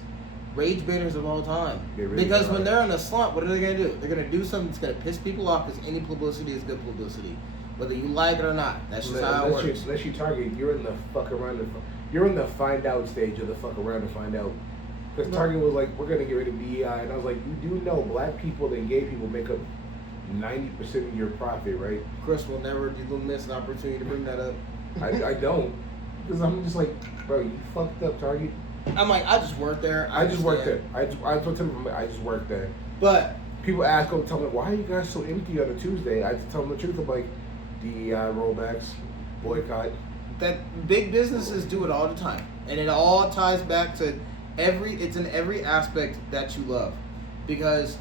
rage baiters of all time. Really because when they're in a slump, what are they gonna do? They're gonna do something that's gonna piss people off, because any publicity is good publicity, whether you like it or not. That's just how it works. Unless you Target, you're in the fuck around you're in the find out stage of the fuck around and find out. Because Target was like, we're gonna get rid of BEI, and I was like, you do know black people and gay people make up 90% of your profit, right? Chris will never miss an opportunity to bring that up. I don't. Because I'm just like, bro, you fucked up, Target. I'm like, I just worked there. I just worked there. I told them I just worked there. But people ask them, tell me, why are you guys so empty on a Tuesday? I just tell them the truth. I'm like, DEI rollbacks, boycott. That big businesses do it all the time. And it all ties back to it's in every aspect that you love. Because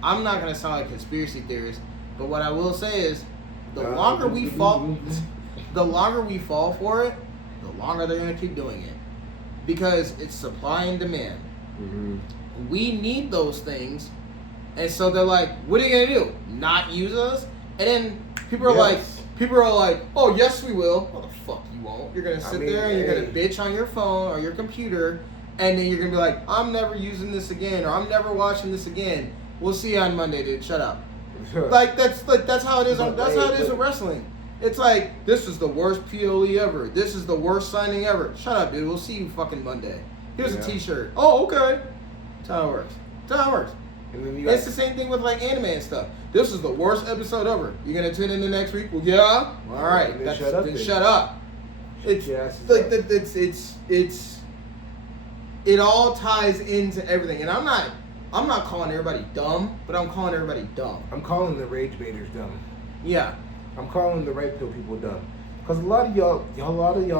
I'm not going to sound like a conspiracy theorist, but what I will say is the longer we fall for it, the longer they're going to keep doing it. Because it's supply and demand. Mm-hmm. We need those things. And so they're like, what are you going to do? Not use us? And then people are like, oh yes we will. Well, the fuck you won't. You're gonna sit there and you're gonna bitch on your phone or your computer, and then you're gonna be like, I'm never using this again, or I'm never watching this again. We'll see you on Monday, dude. Shut up. That's how it is. That's how it is with wrestling. It's like, this is the worst PLE ever. This is the worst signing ever. Shut up, dude. We'll see you fucking Monday. Here's a T-shirt. Oh, okay. That's how it works. That's how it works. And then it's the same thing with like anime and stuff. This is the worst episode ever. You gonna tune in the next week? Well, yeah. All right. Then shut up. Shut up. It's like it all ties into everything. And I'm not calling everybody dumb, but I'm calling everybody dumb. I'm calling the rage baiters dumb. Yeah. I'm calling the right pill people dumb. Because a lot of y'all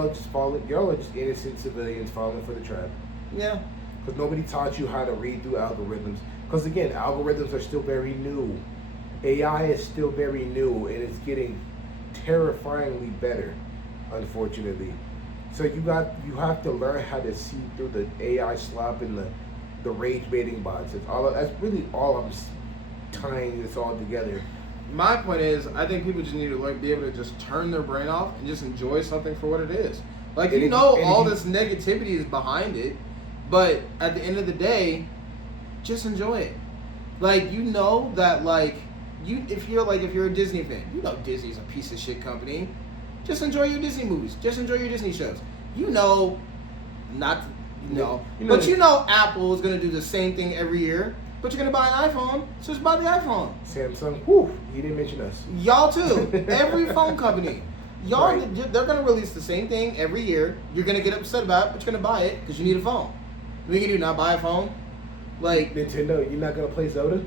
just falling. Y'all are just innocent civilians falling for the trap. Yeah. Because nobody taught you how to read through algorithms. Because again, algorithms are still very new. AI is still very new, and it's getting terrifyingly better, unfortunately. So you have to learn how to see through the AI slop and the rage baiting bots. That's really all I'm tying this all together. My point is, I think people just need to be able to just turn their brain off and just enjoy something for what it is. Like, all this negativity is behind it, but at the end of the day, just enjoy it. Like, you know that, like, if you're a Disney fan, you know Disney's a piece of shit company. Just enjoy your Disney movies. Just enjoy your Disney shows. But you know Apple is gonna do the same thing every year. But you're gonna buy an iPhone, so just buy the iPhone. Samsung, whew, he didn't mention us. Y'all too. Every phone company. Y'all, right. They're gonna release the same thing every year. You're gonna get upset about it, but you're gonna buy it because you need a phone. What are you gonna do? Not buy a phone? Like Nintendo, you're not gonna play Zelda?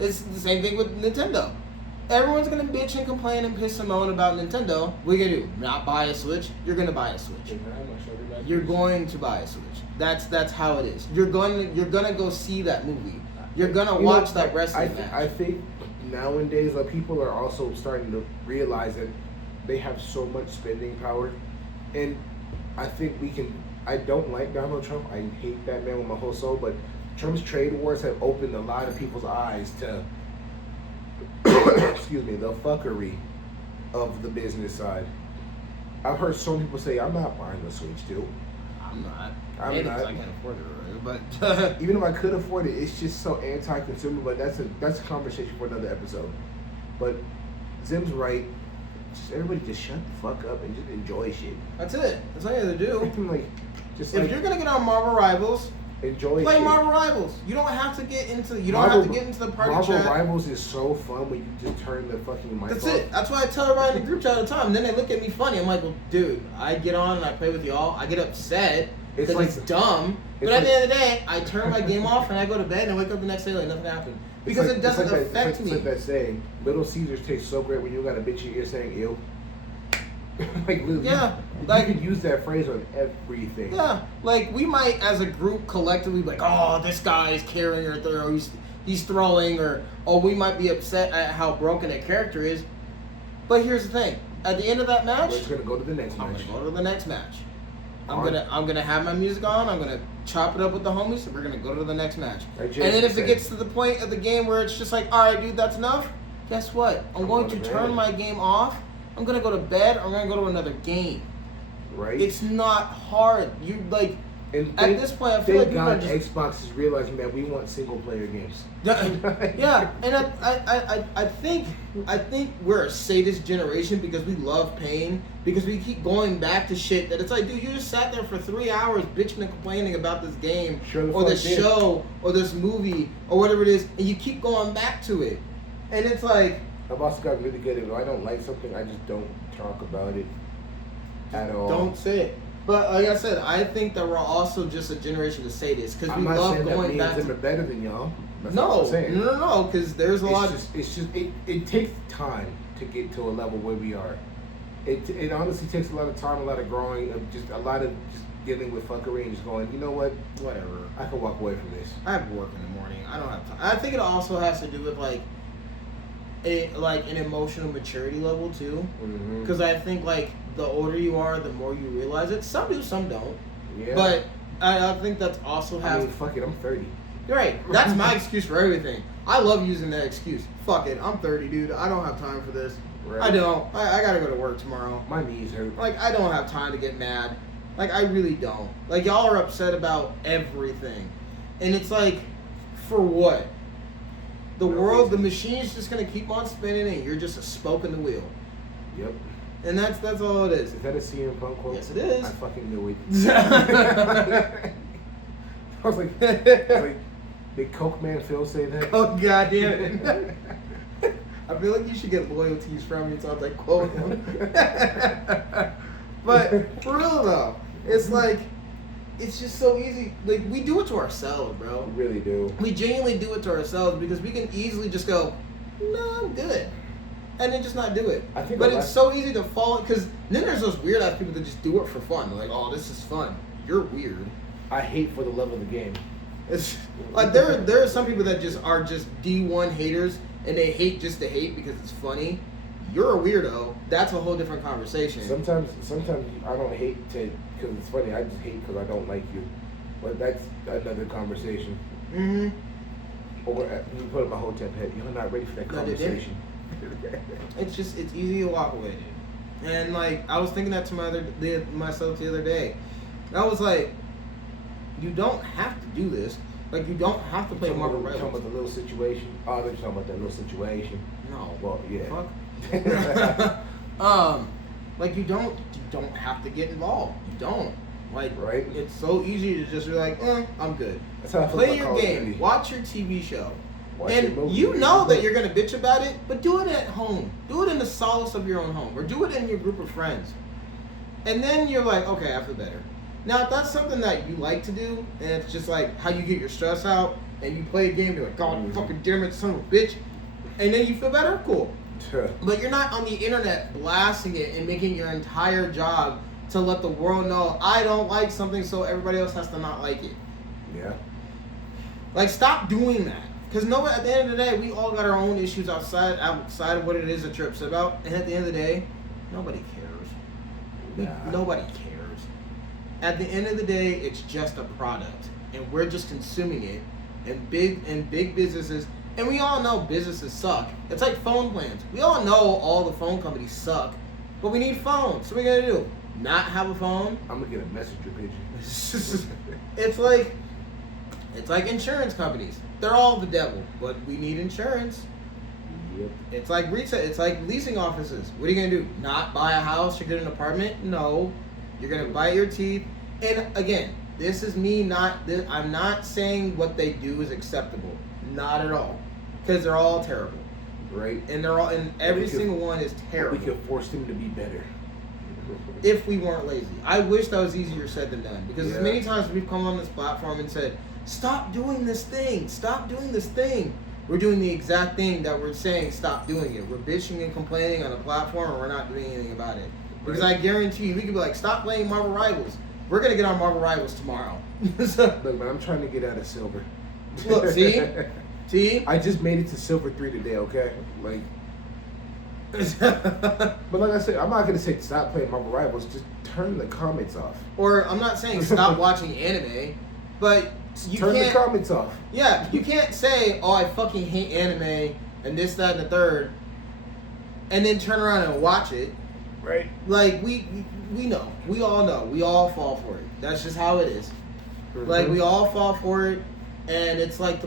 It's the same thing with Nintendo. Everyone's gonna bitch and complain and piss and moan about Nintendo. What are you gonna do? Not buy a Switch? You're gonna buy a Switch. You're going to buy a Switch. That's how it is. You're gonna go see that movie. You're gonna watch that wrestling match. I think nowadays people are also starting to realize that they have so much spending power, and I think we can. I don't like Donald Trump. I hate that man with my whole soul. But Trump's trade wars have opened a lot of people's eyes to, excuse me, the fuckery of the business side. I've heard some people say, "I'm not buying the Switch, dude." I'm not. I'm not. I can't afford it, right? But even if I could afford it, it's just so anti-consumer. But that's a conversation for another episode. But Zim's right. Everybody just shut the fuck up and just enjoy shit. That's it. That's all you have to do. If you're gonna get on Marvel Rivals, enjoy. Play shit. Marvel Rivals. You don't have to get into. You don't have to get into the party Marvel chat. Marvel Rivals is so fun when you just turn the fucking mic That's off. it. That's why I tell everybody in the group chat all the time. And then they look at me funny. I'm like, well, dude, I get on and I play with y'all. I get upset because it's dumb. But at the end of the day, I turn my game off and I go to bed and I wake up the next day like nothing happened. Because it doesn't affect me. It's like that saying, Little Caesars taste so great when you got a bitch in your ear saying ew. Like, literally, you could use that phrase on everything. Yeah, like we might, as a group, collectively, be like, oh, this guy is carrying or he's throwing, or we might be upset at how broken a character is. But here's the thing: at the end of that match, we're just gonna go to the next match. I'm gonna go to the next match. I'm gonna have my music on. I'm gonna chop it up with the homies, and we're gonna go to the next match. Like and then if it gets to the point of the game where it's just like, all right, dude, that's enough. Guess what? I'm going to turn my game off. I'm gonna go to bed. I'm gonna go to another game. Right. It's not hard. You like. At this point, I feel like people are just... Xbox is realizing that we want single player games. Yeah, and I think we're a sadist generation because we love pain, because we keep going back to shit that it's like, dude, you just sat there for 3 hours bitching and complaining about this game or this show or this movie or whatever it is, and you keep going back to it, and it's like. I've also got really good at it. If I don't like something, I just don't talk about it at all. Don't say it. But like I said, I think that we're also just a generation of sadists because we love going back. I'm better than y'all. That's No, because there's a lot. It takes time to get to a level where we are. It honestly takes a lot of time, a lot of growing, just a lot of just dealing with fuckery and just going, you know what, whatever. I can walk away from this. I have work in the morning. I don't have time. I think it also has to do with an emotional maturity level too, because I think the older you are, the more you realize it. Some do, some don't. Yeah. But I think that's also has. Fuck it, I'm 30. You're right. That's my excuse for everything. I love using that excuse. Fuck it, I'm 30, dude. I don't have time for this. Right. I don't. I gotta go to work tomorrow. My knees hurt. Like, I don't have time to get mad. Like, I really don't. Like, y'all are upset about everything. And it's like, for what? The world, the machine's just gonna keep on spinning and you're just a spoke in the wheel. Yep. And that's all it is. Is that a CM Punk quote? Yes, it is. I fucking knew it. I was like, did Coke Man Phil say that? Oh, God damn it. I feel like you should get loyalties from me so I quote him. But for real though, it's like, it's just so easy. Like, we do it to ourselves, bro. We really do. We genuinely do it to ourselves because we can easily just go, no, I'm good. And then just not do it. But it's so easy to fall, because then there's those weird ass people that just do it for fun. They're like, oh, this is fun. You're weird. I hate for the love of the game. It's like there are some people that just are just D1 haters and they hate just to hate because it's funny. You're a weirdo. That's a whole different conversation. Sometimes I don't hate because it's funny. I just hate because I don't like you. But that's another conversation. Mm-hmm. Or you put in my hotel head. You're not ready for that conversation. It's easy to walk away, dude. And like, I was thinking that to myself the other day. I was like, you don't have to do this. Like, you don't have to play Marvel Rivals. Talking about the little situation. Oh, they're talking about that little situation. No. Well, yeah. Fuck. Like, you don't have to get involved. You don't. Like, right? It's so easy to just be like, I'm good. That's how I feel Play about your game. Watch your TV show. And you know that you're gonna bitch about it, but do it at home. Do it in the solace of your own home, or do it in your group of friends. And then you're like, okay, I feel better. Now, if that's something that you like to do, and it's just like how you get your stress out, and you play a game, you're like, God fucking damn it, son of a bitch, and then you feel better, cool. But you're not on the internet blasting it and making your entire job to let the world know I don't like something, so everybody else has to not like it. Yeah. Like, stop doing that. Because at the end of the day, we all got our own issues outside of what it is that you're upset about. And at the end of the day, nobody cares. Nobody cares. At the end of the day, it's just a product. And we're just consuming it. And big businesses, and we all know businesses suck. It's like phone plans. We all know all the phone companies suck. But we need phones. So what are we going to do? Not have a phone? I'm going to get a messenger pigeon. It's like insurance companies. They're all the devil, but we need insurance. Yep. It's like retail. It's like leasing offices. What are you gonna do? Not buy a house or get an apartment? No, you're gonna bite your teeth. And again, this is me. I'm not saying what they do is acceptable. Not at all, because they're all terrible. Right. And every single one is terrible. We could force them to be better. If we weren't lazy. I wish that was easier said than done. Because as many times we've come on this platform and said, stop doing this thing. Stop doing this thing. We're doing the exact thing that we're saying stop doing it. We're bitching and complaining on a platform and we're not doing anything about it. Because I guarantee you, we could be like, stop playing Marvel Rivals. We're going to get on Marvel Rivals tomorrow. Look, man, I'm trying to get out of silver. Look, see? See? I just made it to silver 3 today, okay? Like, but like I said, I'm not gonna say stop playing Marvel Rivals. Just turn the comments off. Or I'm not saying stop watching anime, but you turn can't, the comments off. Yeah, you can't say, "Oh, I fucking hate anime," and this, that, and the third, and then turn around and watch it. Right. Like we know, we all know, we all fall for it. That's just how it is. Mm-hmm. Like we all fall for it, and it's like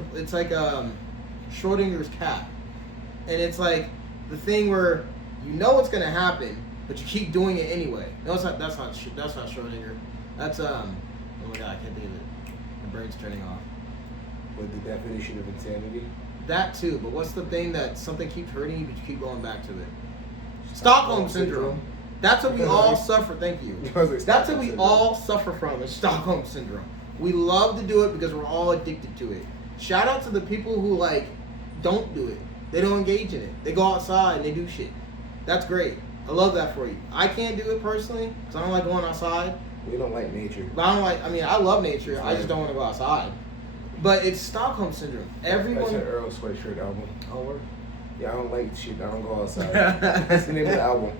Schrodinger's cat, and it's like the thing where you know what's gonna happen, but you keep doing it anyway. No, it's not. That's not Schrodinger. That's oh my god, I can't think of it. My brain's turning off. What the definition of insanity? That too, but what's the thing that something keeps hurting you, but you keep going back to it? Stockholm syndrome. That's what we all suffer. Thank you. That's what we all suffer from. Is Stockholm syndrome. We love to do it because we're all addicted to it. Shout out to the people who like don't do it. They don't engage in it. They go outside and they do shit. That's great. I love that for you. I can't do it personally because I don't like going outside. We don't like nature. But I love nature. I just don't want to go outside. But it's Stockholm syndrome. Everyone. That's an Earl Sweatshirt album. Oh, word. Yeah, I don't like shit. I don't go outside. That's the name of the album.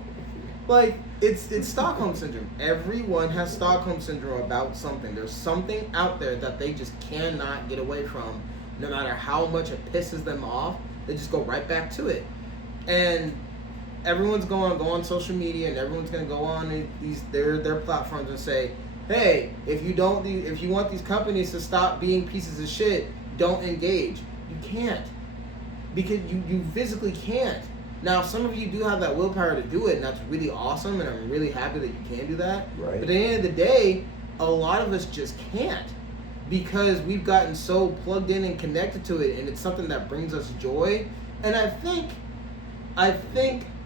Like, it's Stockholm syndrome. Everyone has Stockholm syndrome about something. There's something out there that they just cannot get away from. no matter how much it pisses them off, they just go right back to it. And everyone's going to go on social media, and everyone's going to go on their platforms and say, hey, if you want these companies to stop being pieces of shit, don't engage. You can't, because you physically can't. Now, some of you do have that willpower to do it, and that's really awesome, and I'm really happy that you can do that. Right. But at the end of the day, a lot of us just can't, because we've gotten so plugged in and connected to it, and it's something that brings us joy. And I think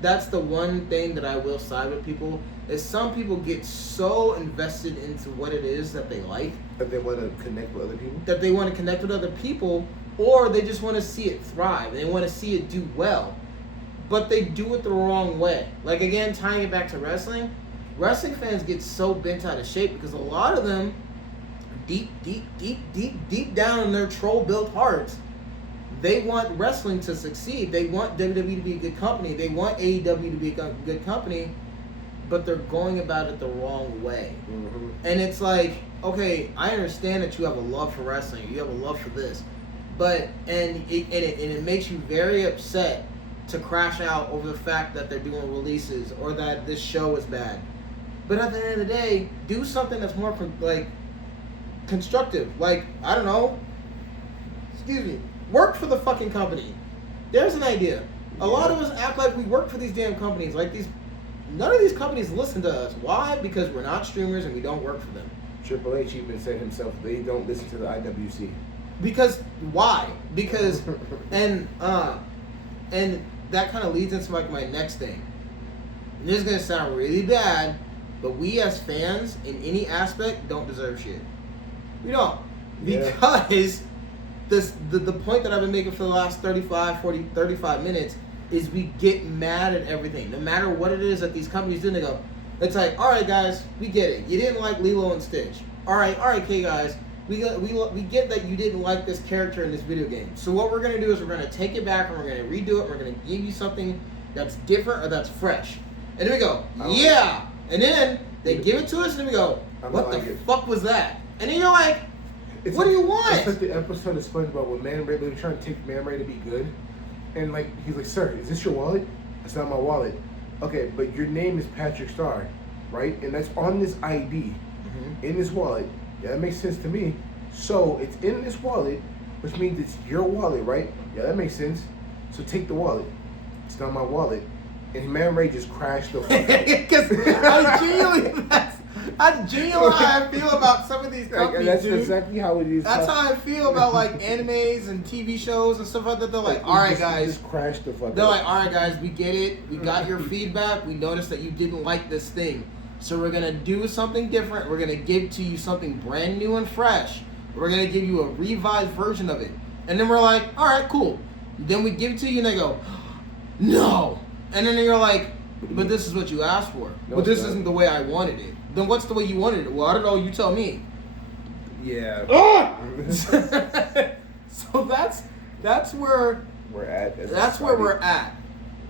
that's the one thing that I will side with people, is some people get so invested into what it is that they like. That they want to connect with other people? Or they just want to see it thrive. They want to see it do well. But they do it the wrong way. Like, again, tying it back to wrestling fans get so bent out of shape because a lot of them, deep down in their troll-built hearts, they want wrestling to succeed. They want WWE to be a good company. They want AEW to be a good company, but they're going about it the wrong way. Mm-hmm. And it's like, okay, I understand that you have a love for wrestling. You have a love for this. But, and it makes you very upset to crash out over the fact that they're doing releases or that this show is bad. But at the end of the day, do something that's more constructive. Like, I don't know, work for the fucking company. There's an idea. A lot of us act like we work for these damn companies. Like, none of these companies listen to us. Why? Because we're not streamers and we don't work for them. Triple H even said himself they don't listen to the IWC. Because why? Because and that kind of leads into my next thing. And this is gonna sound really bad, but we as fans in any aspect don't deserve shit. We don't. Because the point that I've been making for the last 35 minutes is we get mad at everything. No matter what it is that these companies do, they go, it's like, all right, guys, we get it. You didn't like Lilo and Stitch. All right, okay, guys. We get that you didn't like this character in this video game. So what we're going to do is we're going to take it back and we're going to redo it. We're going to give you something that's different or that's fresh. And then we go, yeah. And then they give it to us and then we go, what the fuck was that? And then you're like, what do you want? It's like the episode of SpongeBob when Man Ray, they were trying to take Man Ray to be good. And like, he's like, sir, is this your wallet? That's not my wallet. Okay, but your name is Patrick Starr, right? And that's on this ID, in this wallet. Yeah, that makes sense to me. So it's in this wallet, which means it's your wallet, right? Yeah, that makes sense. So take the wallet. It's not my wallet. And Man Ray just crashed the fuck out. Because that's genuinely how I feel about some of these companies, that's dude. exactly how it is. That's how I feel about like animes and TV shows and stuff like that. They're like, all right, guys. Just crashed the fuck out. They're like, all right, guys, we get it. We got your feedback. We noticed that you didn't like this thing. So we're going to do something different. We're going to give to you something brand new and fresh. We're going to give you a revised version of it. And then we're like, all right, cool. Then we give it to you and they go, no. And then you're like, but this is what you asked for. No, but this isn't the way I wanted it. Then what's the way you wanted it? Well, I don't know. You tell me. Yeah. So that's where we're at. That's where we're at.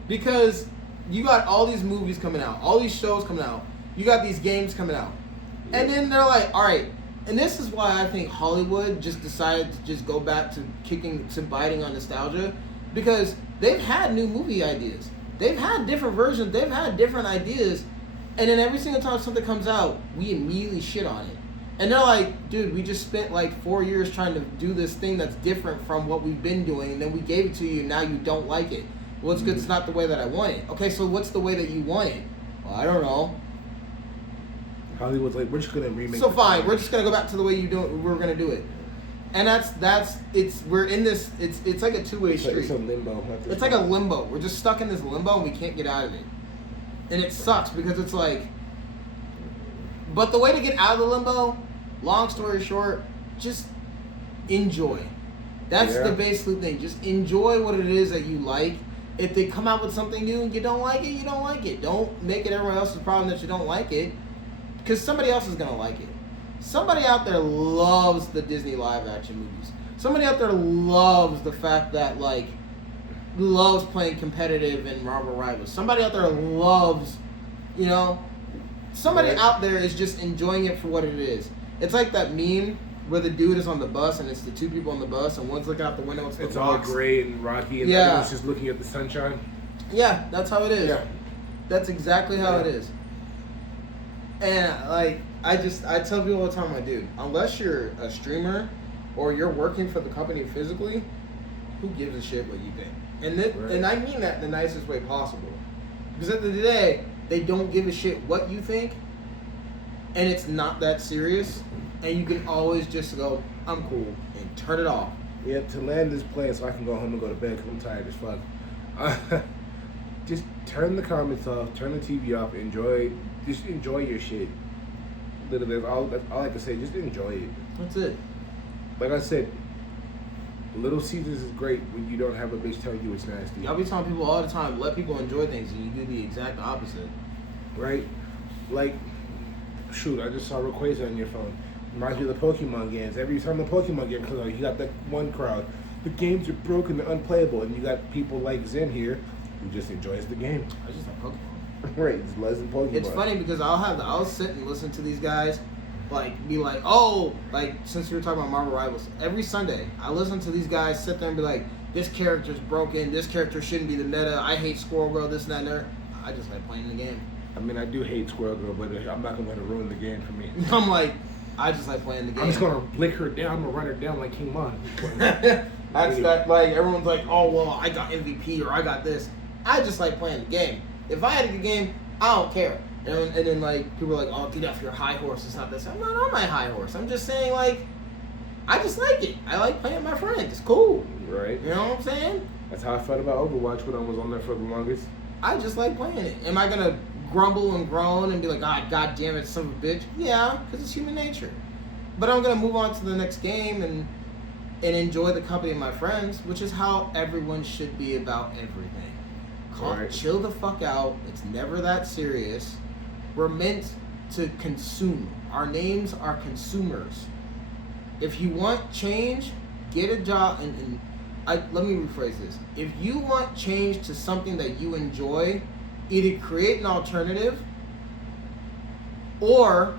Because you got all these movies coming out, all these shows coming out. You got these games coming out. Yeah. And then they're like, all right. And this is why I think Hollywood just decided to just go back to biting on nostalgia. Because they've had new movie ideas. They've had different versions. They've had different ideas. And then every single time something comes out, we immediately shit on it. And they're like, dude, we just spent like 4 years trying to do this thing that's different from what we've been doing. And then we gave it to you and now you don't like it. Well, it's good. It's not the way that I want it. Okay, so what's the way that you want it? Well, I don't know. Hollywood's like, we're just gonna remake. So fine, we're just gonna go back to the way we're gonna do it, and we're in this. It's like a two-way street. It's a limbo. It's like a limbo. We're just stuck in this limbo and we can't get out of it, and it sucks because it's like. But the way to get out of the limbo, long story short, just enjoy. That's the basic thing. Just enjoy what it is that you like. If they come out with something new and you don't like it, you don't like it. Don't make it everyone else's problem that you don't like it. Because somebody else is going to like it. Somebody out there loves the Disney live action movies. Somebody out there loves the fact that, like, loves playing competitive in Marvel Rivals. Somebody out there loves, you know, somebody out there is just enjoying it for what it is. It's like that meme where the dude is on the bus and it's the two people on the bus and one's looking out the window. It's all gray and rocky and everyone's just looking at the sunshine. Yeah, that's how it is. Yeah. That's exactly how it is. And like I tell people all the time, like, dude, unless you're a streamer or you're working for the company physically, who gives a shit what you think? And I mean that in the nicest way possible. Because at the end of the day, they don't give a shit what you think, and it's not that serious, and you can always just go, I'm cool, and turn it off. Yeah, to land this plane so I can go home and go to bed because I'm tired as fuck. Just turn the comments off, turn the TV off, just enjoy your shit. Literally, that's all I can say. Just enjoy it. That's it. Like I said, Little Caesars is great when you don't have a bitch telling you it's nasty. I'll be telling people all the time, let people enjoy things, and you do the exact opposite. Right? Like, shoot, I just saw Rayquaza on your phone. Reminds me of the Pokemon games. Every time the Pokemon game comes out, you got that one crowd. The games are broken, they're unplayable, and you got people like Zen here who just enjoys the game. I just like Pokemon. Right, it's less than Pokemon. It's funny because I'll sit and listen to these guys, like, be like, oh, like, since we were talking about Marvel Rivals, every Sunday, I listen to these guys sit there and be like, this character's broken, this character shouldn't be the meta, I hate Squirrel Girl, this and that and that. I just like playing the game. I mean, I do hate Squirrel Girl, but I'm not going to ruin the game for me. I'm like, I just like playing the game. I'm just going to lick her down, I'm going to run her down like King Mon. That's that, like, everyone's like, oh, well, I got MVP or I got this. I just like playing the game. If I had a good game, I don't care. And then, like, people are like, oh, get off your high horse. It's not this. I'm not on my high horse. I'm just saying, like, I just like it. I like playing with my friends. It's cool. Right. You know what I'm saying? That's how I felt about Overwatch when I was on there for the longest. I just like playing it. Am I going to grumble and groan and be like, ah, God damn it, son of a bitch? Yeah, because it's human nature. But I'm going to move on to the next game and enjoy the company of my friends, which is how everyone should be about everything. Right. Chill the fuck out. It's never that serious. We're meant to consume. Our names are consumers. If you want change, get a job. Let me rephrase this. If you want change to something that you enjoy, either create an alternative or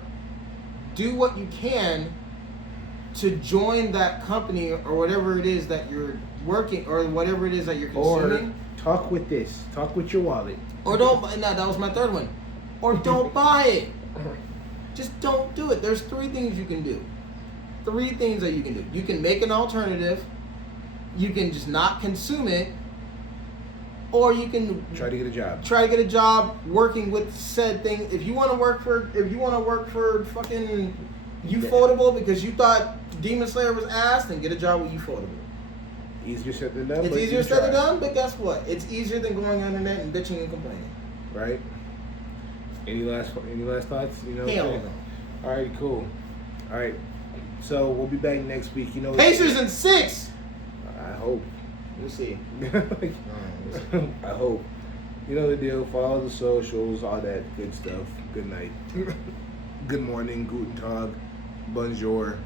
do what you can to join that company or whatever it is that you're working or whatever it is that you're consuming. Or talk with this. Talk with your wallet. Or don't. No, that was my third one. Or don't buy it. Just don't do it. There's 3 things you can do. 3 things that you can do. You can make an alternative. You can just not consume it. Or you can try to get a job. Try to get a job working with said thing. If you want to work for fucking Ufotable because you thought Demon Slayer was ass, then get a job with Ufotable. Easier said than done. It's easier said than done, but guess what? It's easier than going on the internet and bitching and complaining. Right. Any last thoughts? You know. Hell no. All right, cool. All right, so we'll be back next week. You know. Pacers in 6. I hope. We'll see. I hope. You know the deal. Follow the socials, all that good stuff. Good night. Good morning. Guten Tag. Bonjour.